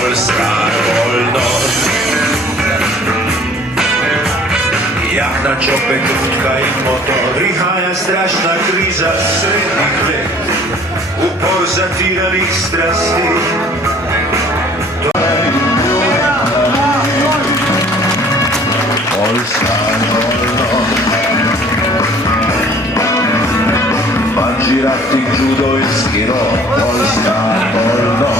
Polska wolno. Jak na ciopę krótka i motor, jechała straszna kriza srednjih let, upor zatiralih strasti. Polska wolno, Bandžirati judojski rok, Polska wolno.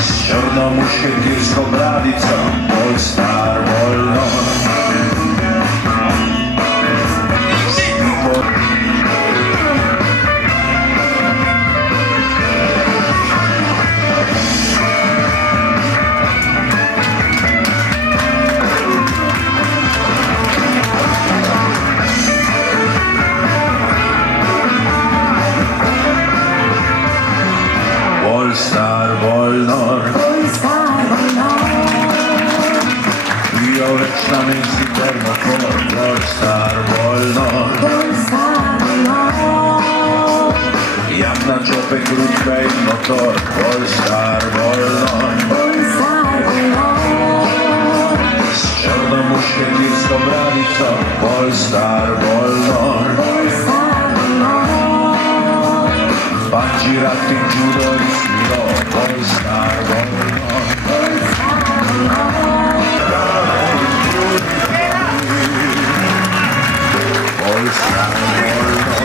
Z črnomušketirskom radicom, Polska wolno. Polstar wolno, wioleczna myśli termofor, Polstar wolno, jak na czopę krótka i motor, Polstar wolno, z czarnomuszkietyrską radicą, Polstar wolno. Bandžirati judojski rok, Polska wolno. Polska wolno.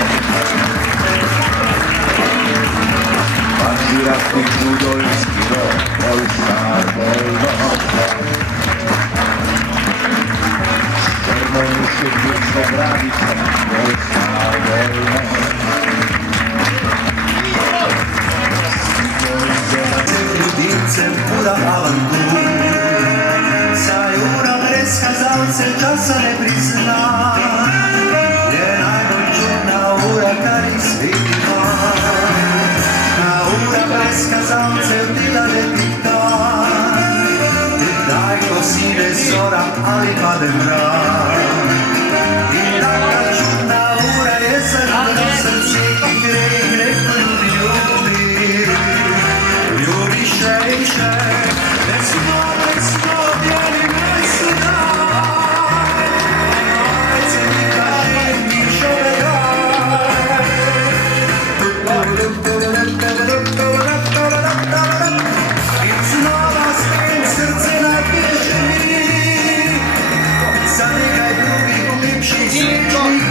Bandžirati judojski rok, Polska wolno. Z czarnomuškietyrską radicą, Polska wolno. Pura avantura, saj ura brez kazalce časa ne prizna, je najbolj čudna ura, kar izvidimo. Ta ura brez kazalce vdila ne pita, kdaj ko sine zora ali pade mrak. In taka čudna ura je zrno srce, ki gre neko ljubi. Ljubiš rejše, vesno, bijeli moj daj. Najce mi kaži, mi šovedaj. In znova spet srce napiše mi, za nekaj drugih lepših srečnih dni.